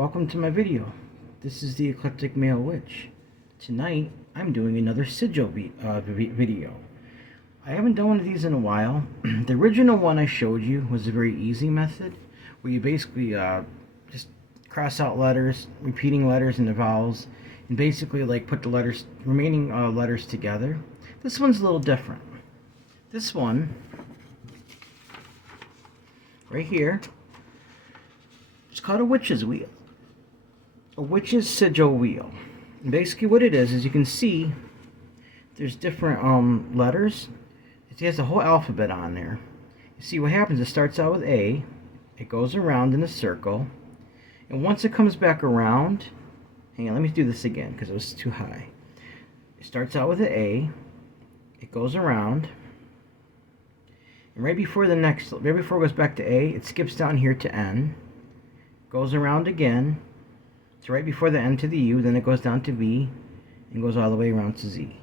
welcome to my video. This is the Eclectic Male Witch. Tonight, I'm doing another Sigil video. I haven't done one of these in a while. The original one I showed you was a very easy method, where you basically just cross out letters, repeating letters and the vowels, and basically like put the remaining letters together. This one's a little different. This one, right here, it's called a witch's wheel. A witch's sigil wheel. And basically what it is you can see there's different letters. It has the whole alphabet on there. You see what happens, it starts out with A, it goes around in a circle, and once it comes back around, hang on, let me do this again because it was too high. It starts out with an A, it goes around, and right before it goes back to A, it skips down here to N, goes around again, so right before the N to the U, then it goes down to V, and goes all the way around to Z.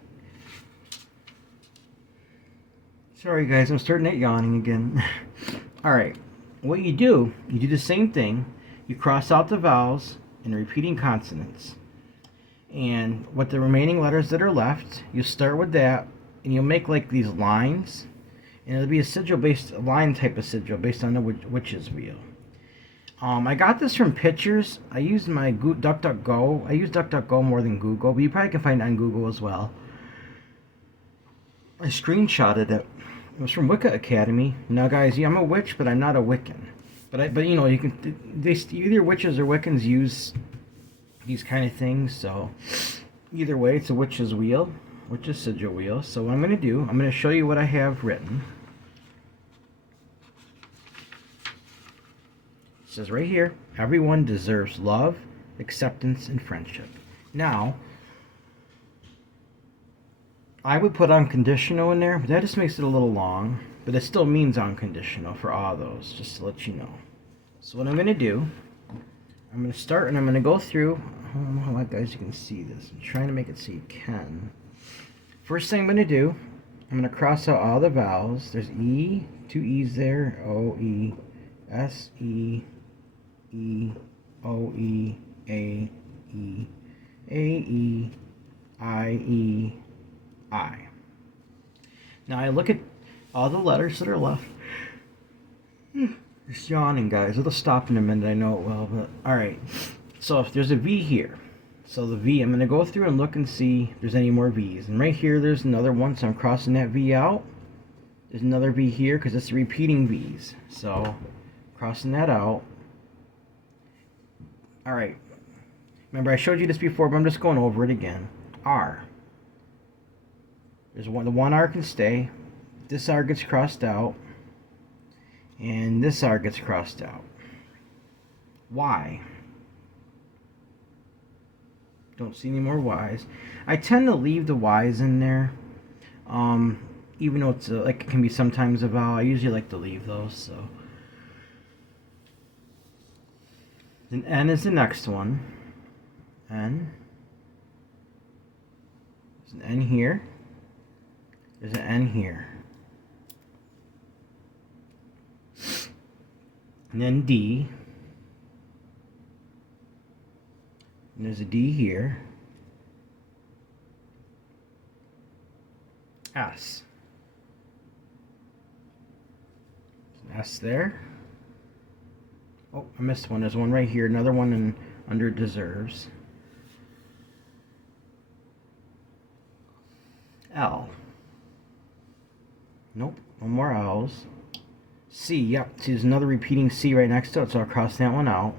Sorry guys, I'm starting at yawning again. Alright, what you do the same thing. You cross out the vowels and the repeating consonants. And with the remaining letters that are left, you start with that, and you'll make like these lines, and it'll be a line type of sigil based on the witch's wheel. I got this from pictures. I used my DuckDuckGo. I use DuckDuckGo more than Google, but you probably can find it on Google as well. I screenshotted it. It was from Wicca Academy. Now, guys, I'm a witch, but I'm not a Wiccan. But you know, either witches or Wiccans use these kind of things. So either way, it's a witch's wheel, witch's sigil wheel. So what I'm going to do, I'm going to show you what I have written. It says right here, everyone deserves love, acceptance, and friendship. Now, I would put unconditional in there, but that just makes it a little long. But it still means unconditional for all those, just to let you know. So what I'm going to do, I'm going to start and I'm going to go through. I don't know how guys you can see this. I'm trying to make it so you can. First thing I'm going to do, I'm going to cross out all the vowels. There's E, two E's there, O, E, S, E, E, O, E, A, E, A, E, I, E, I. Now I look at all the letters that are left. It's yawning, guys. It'll stop in a minute, I know it will, but alright. So if there's a V here, so the V, I'm going to go through and look and see if there's any more V's. And right here, there's another one, so I'm crossing that V out. There's another V here because it's repeating V's. So, crossing that out. Alright. Remember, I showed you this before, but I'm just going over it again. R. The one R can stay. This R gets crossed out. And this R gets crossed out. Y. Don't see any more Y's. I tend to leave the Y's in there. Even though it's like it can be sometimes a vowel, I usually like to leave those. So. Then N is the next one. N. There's an N here. There's an N here. And then D. And there's a D here. S. There's an S there. Oh, I missed one. There's one right here. Another one under deserves. L. Nope, no more L's. C, yep, see, there's another repeating C right next to it, so I'll cross that one out.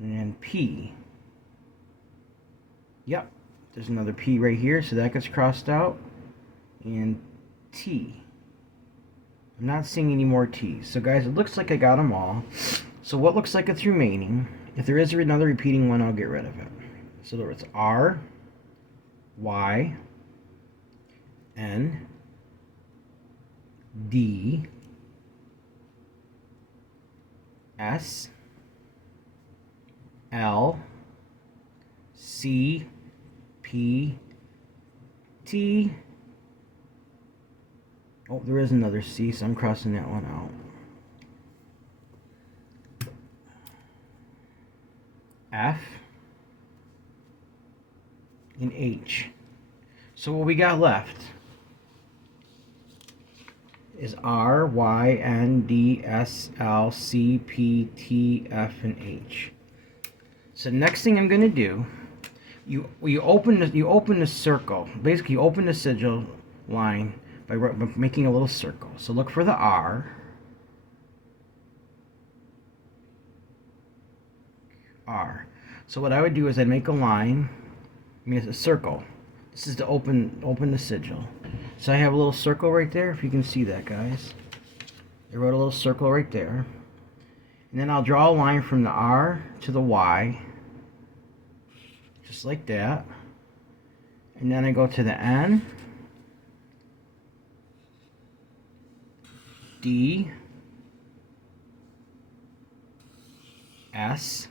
And P. Yep, there's another P right here, so that gets crossed out. And T. I'm not seeing any more T's. So guys, it looks like I got them all. So what looks like it's remaining, if there is another repeating one, I'll get rid of it. So there it's R, Y, N, D, S, L, C, P, T. Oh, there is another C, so I'm crossing that one out. F, and H. So what we got left is R, Y, N, D, S, L, C, P, T, F, and H. So the next thing I'm going to do, you open the circle. Basically, you open the sigil line by making a little circle. So look for the R. R. So what I would do is I'd make a line, a circle. This is to open the sigil. So I have a little circle right there, if you can see that, guys. I wrote a little circle right there. And then I'll draw a line from the R to the Y, just like that. And then I go to the N, D, S,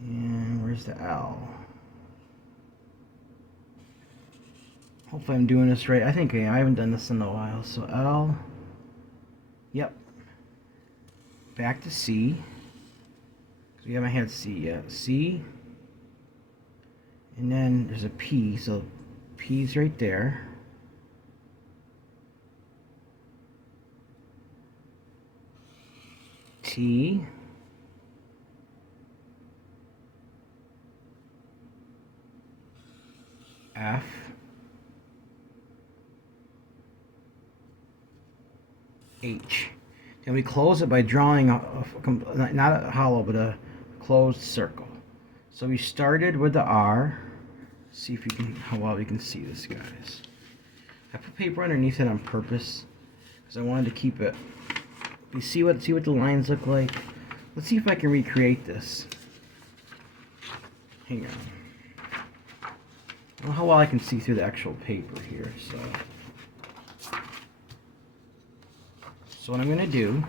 and where's the L? Hopefully I'm doing this right. I think I haven't done this in a while. So L, yep. Back to C, because we haven't had C yet. C, and then there's a P, so P's right there. T, F, H. And we close it by drawing not a hollow, but a closed circle. So we started with the R. See if you can, how well we can see this, guys. I put paper underneath it on purpose because I wanted to keep it. You see what the lines look like. Let's see if I can recreate this. Hang on. I don't know how well I can see through the actual paper here. So what I'm gonna do,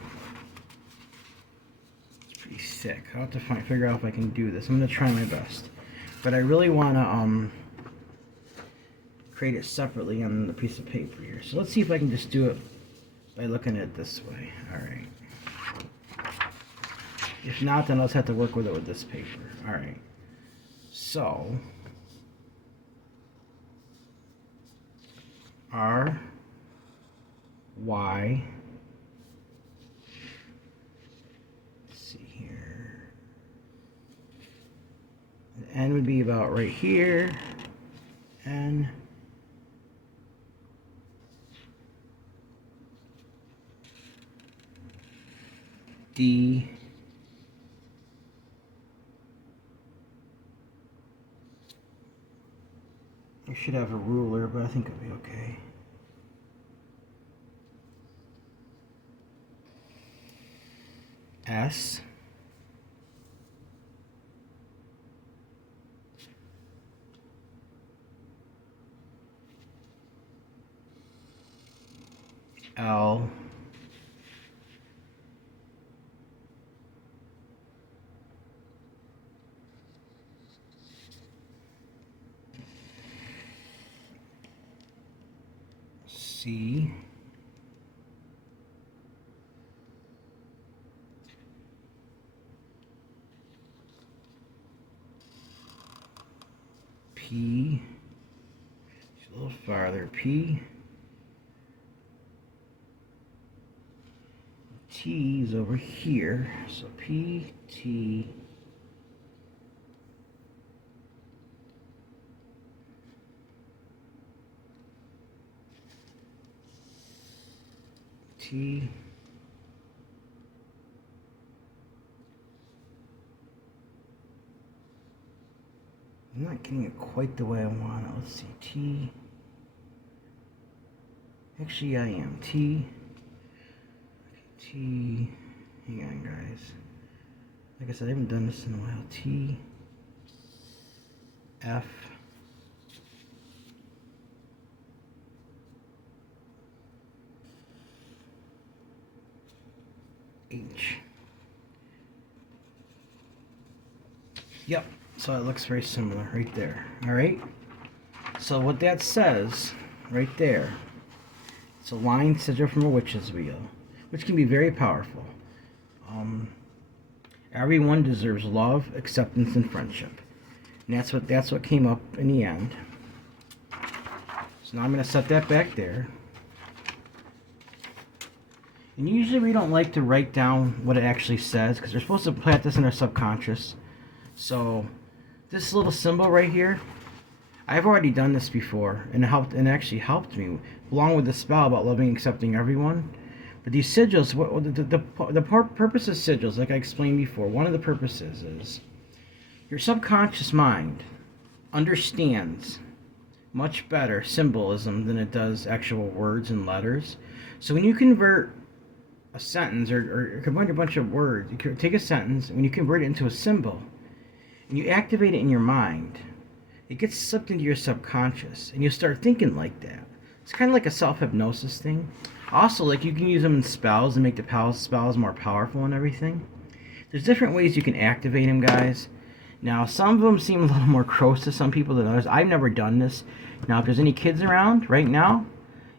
it's pretty thick. I'll have to figure out if I can do this. I'm gonna try my best, but I really wanna create it separately on the piece of paper here. So let's see if I can just do it by looking at it this way. All right. If not, then I'll just have to work with it with this paper. All right. So R, Y. N would be about right here, N, D, I should have a ruler, but I think it'll be okay. S, L, C, P, a little farther, P, T is over here, so P, T, T, I'm not getting it quite the way I want it. Let's see, T, actually I am, T, T, hang on guys, like I said I haven't done this in a while, T, F, H. Yep, so it looks very similar right there. Alright, so what that says right there, it's a line sigil from a witch's wheel, which can be very powerful. Everyone deserves love, acceptance, and friendship. And that's what came up in the end. So now I'm going to set that back there. And usually we don't like to write down what it actually says because we're supposed to plant this in our subconscious. So this little symbol right here, I've already done this before, and it actually helped me, along with the spell about loving and accepting everyone. But these sigils, the purpose of sigils, like I explained before, one of the purposes is your subconscious mind understands much better symbolism than it does actual words and letters. So when you convert a sentence or combine a bunch of words, you take a sentence, and when you convert it into a symbol, and you activate it in your mind, it gets slipped into your subconscious, and you start thinking like that. It's kind of like a self-hypnosis thing. Also, like, you can use them in spells and make the spells more powerful and everything. There's different ways you can activate them, guys. Now, some of them seem a little more gross to some people than others. I've never done this. Now, if there's any kids around right now,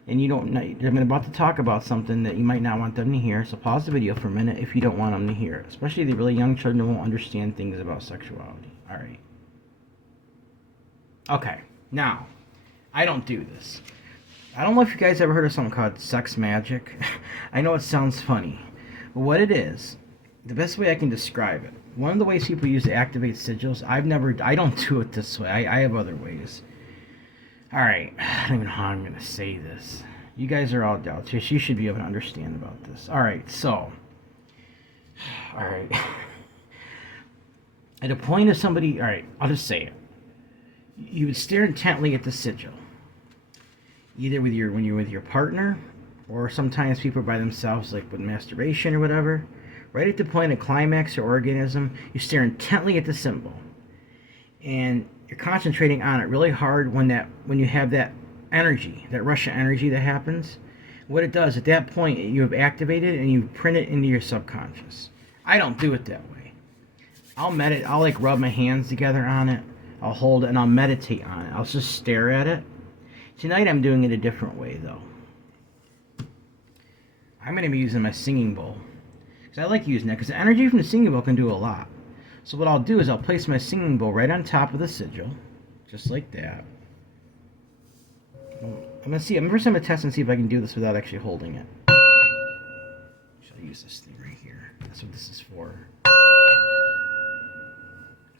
and you don't know, I'm about to talk about something that you might not want them to hear, so pause the video for a minute if you don't want them to hear it. Especially the really young children who won't understand things about sexuality. Alright. Okay, now, I don't do this. I don't know if you guys ever heard of something called sex magic. I know it sounds funny, but what it is, the best way I can describe it, one of the ways people use to activate sigils, I don't do it this way. I have other ways. Alright, I don't even know how I'm going to say this. You guys are all adults. You should be able to understand about this. Alright, so. Alright. At a point of somebody, alright, I'll just say it. You would stare intently at the sigil. Either when you're with your partner, or sometimes people by themselves, like with masturbation or whatever. Right at the point of climax or orgasm, you stare intently at the symbol. And you're concentrating on it really hard when you have that energy, that rush of energy that happens. What it does, at that point, you have activated and you print it into your subconscious. I don't do it that way. I'll like rub my hands together on it. I'll hold it and I'll meditate on it. I'll just stare at it. Tonight I'm doing it a different way though. I'm going to be using my singing bowl. Because I like using that, because the energy from the singing bowl can do a lot. So what I'll do is I'll place my singing bowl right on top of the sigil. Just like that. I'm first I'm going to test and see if I can do this without actually holding it. Should I use this thing right here? That's what this is for.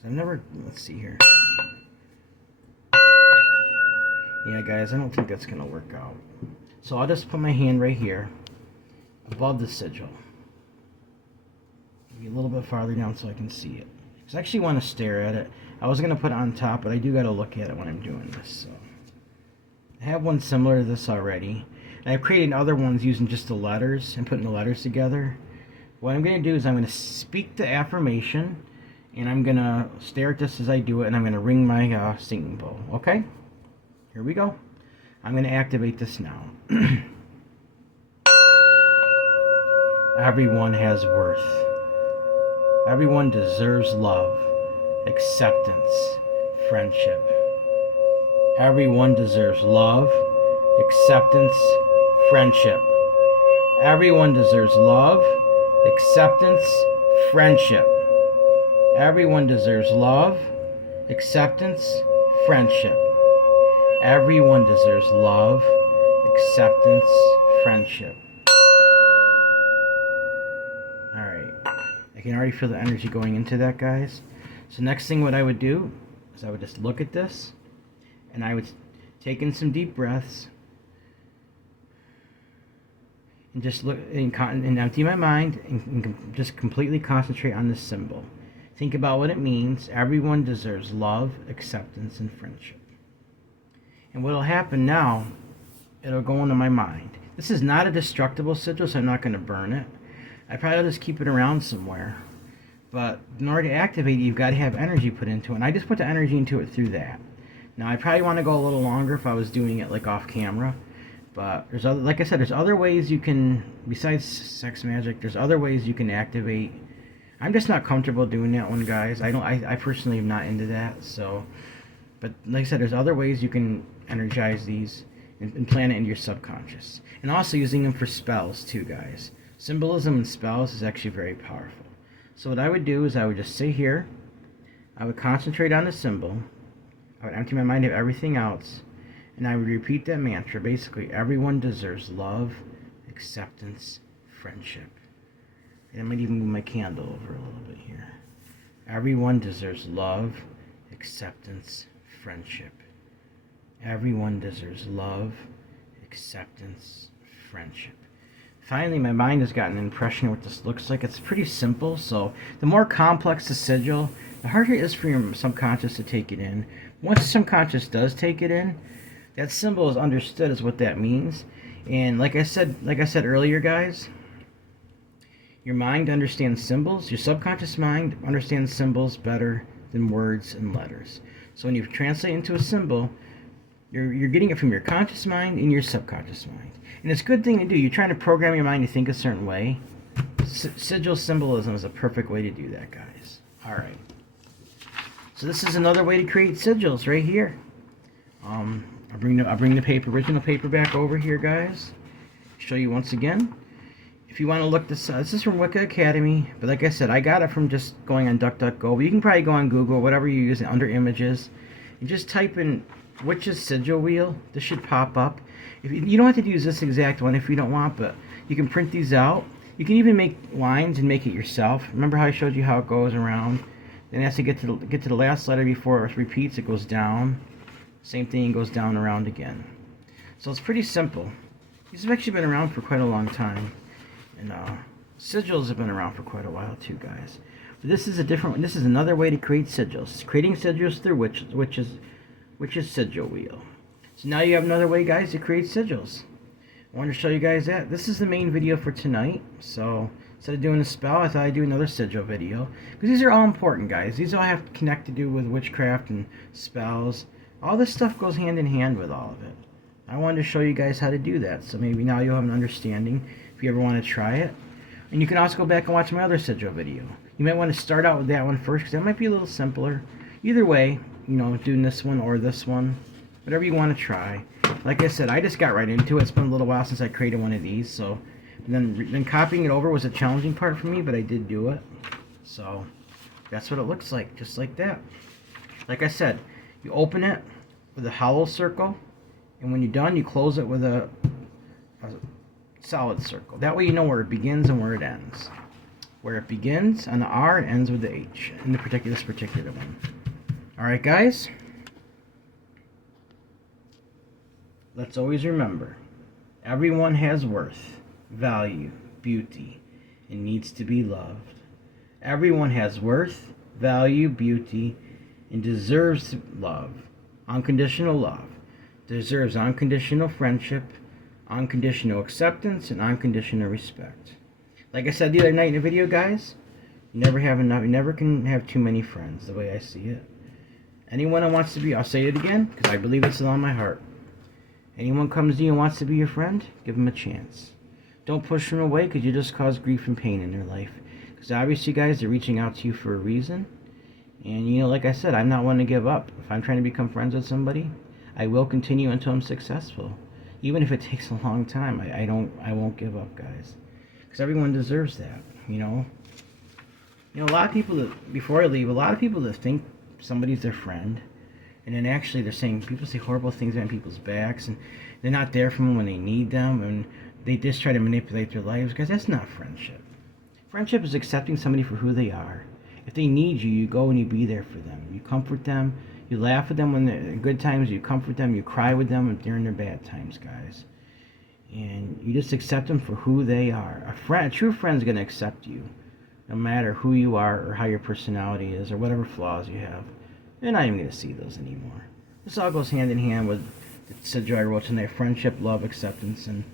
Let's see here. Yeah, guys, I don't think that's going to work out. So I'll just put my hand right here, above the sigil. Maybe a little bit farther down so I can see it. Because I actually want to stare at it. I was going to put it on top, but I do got to look at it when I'm doing this. So I have one similar to this already. And I've created other ones using just the letters and putting the letters together. What I'm going to do is I'm going to speak the affirmation, and I'm going to stare at this as I do it, and I'm going to ring my singing bowl. Okay? Here we go. I'm going to activate this now. Everyone has worth. Everyone deserves love, acceptance, friendship. Everyone deserves love, acceptance, friendship. Everyone deserves love, acceptance, friendship. Everyone deserves love, acceptance, friendship. Everyone deserves love, acceptance, friendship. Alright. I can already feel the energy going into that, guys. So next thing what I would do is I would just look at this, and I would take in some deep breaths, and just look and empty my mind and just completely concentrate on this symbol. Think about what it means. Everyone deserves love, acceptance, and friendship. And what will happen now, it'll go into my mind. This is not a destructible sigil, so I'm not going to burn it. I probably will just keep it around somewhere. But in order to activate it, you've got to have energy put into it. And I just put the energy into it through that. Now, I probably want to go a little longer if I was doing it like off camera. But there's other, like I said, there's other ways you can, besides sex magic, there's other ways you can activate. I'm just not comfortable doing that one, guys. I personally am not into that. So, but like I said, there's other ways you can energize these and plant it into your subconscious. And also using them for spells too, guys. Symbolism and spells is actually very powerful. So what I would do is I would just sit here, I would concentrate on the symbol, I would empty my mind of everything else, and I would repeat that mantra. Basically, everyone deserves love, acceptance, friendship. And I might even move my candle over a little bit here. Everyone deserves love, acceptance, friendship. Everyone deserves love, acceptance, friendship. Finally, my mind has gotten an impression of what this looks like. It's pretty simple, so the more complex the sigil, the harder it is for your subconscious to take it in. Once the subconscious does take it in, that symbol is understood as what that means. And like I said earlier, guys, your mind understands symbols. Your subconscious mind understands symbols better than words and letters. So when you translate into a symbol, you're getting it from your conscious mind and your subconscious mind. And it's a good thing to do. You're trying to program your mind to think a certain way. Sigil symbolism is a perfect way to do that, guys. Alright. So this is another way to create sigils right here. I'll bring the original paper back over here, guys. Show you once again. If you want to look this is from Wicca Academy, but like I said, I got it from just going on DuckDuckGo. But you can probably go on Google, whatever you're using, under images, and just type in witch's sigil wheel. This should pop up. If you don't have to use this exact one if you don't want, but you can print these out. You can even make lines and make it yourself. Remember how I showed you how it goes around? Then it has to get to the last letter before it repeats. It goes down. Same thing, goes down around again. So it's pretty simple. These have actually been around for quite a long time. And sigils have been around for quite a while too, guys. But this is a different one. This is another way to create sigils. Creating sigils through witch's sigil wheel. So now you have another way, guys, to create sigils. I wanted to show you guys that. This is the main video for tonight. So instead of doing a spell, I thought I'd do another sigil video. Because these are all important, guys. These all have to connect to do with witchcraft and spells. All this stuff goes hand in hand with all of it. I wanted to show you guys how to do that. So maybe now you'll have an understanding if you ever want to try it. And you can also go back and watch my other sigil video. You might want to start out with that one first, because that might be a little simpler. Either way, you know, doing this one or this one, whatever you want to try. Like I said, I just got right into it. It's been a little while since I created one of these, so then copying it over was a challenging part for me, but I did do it. So that's what it looks like, just like that. Like I said, you open it with a hollow circle, and when you're done, you close it with a solid circle. That way you know where it begins and where it ends. Where it begins on the R and ends with the H in this particular one. Alright, guys? Let's always remember, everyone has worth, value, beauty, and needs to be loved. Everyone has worth, value, beauty, and deserves love. Unconditional love. Deserves unconditional friendship, unconditional acceptance, and unconditional respect. Like I said the other night in the video, guys, you never have enough. You never can have too many friends, the way I see it. Anyone that wants to be, I'll say it again, because I believe it's on my heart. Anyone comes to you and wants to be your friend, give them a chance. Don't push them away, because you just cause grief and pain in their life. Because obviously, guys, they're reaching out to you for a reason. And, you know, like I said, I'm not one to give up. If I'm trying to become friends with somebody, I will continue until I'm successful. Even if it takes a long time, I won't give up, guys. Because everyone deserves that, you know. You know, a lot of people that, before I leave, a lot of people that think somebody's their friend, and then actually people say horrible things behind people's backs, and they're not there for them when they need them, and they just try to manipulate their lives, guys. That's not friendship. Friendship is accepting somebody for who they are. If they need you, you go and you be there for them. You comfort them. You laugh with them when they're in good times. You comfort them. You cry with them during their bad times, guys. And you just accept them for who they are. A true friend's going to accept you, no matter who you are or how your personality is or whatever flaws you have. They're not even going to see those anymore. This all goes hand in hand with the sigil I wrote tonight: friendship, love, acceptance, and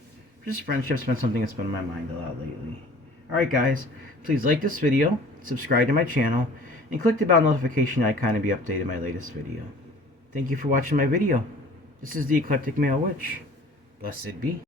just friendship's been something that's been on my mind a lot lately. Alright, guys, please like this video, subscribe to my channel, and click the bell notification icon to be updated on my latest video. Thank you for watching my video. This is the Eclectic Male Witch. Blessed be.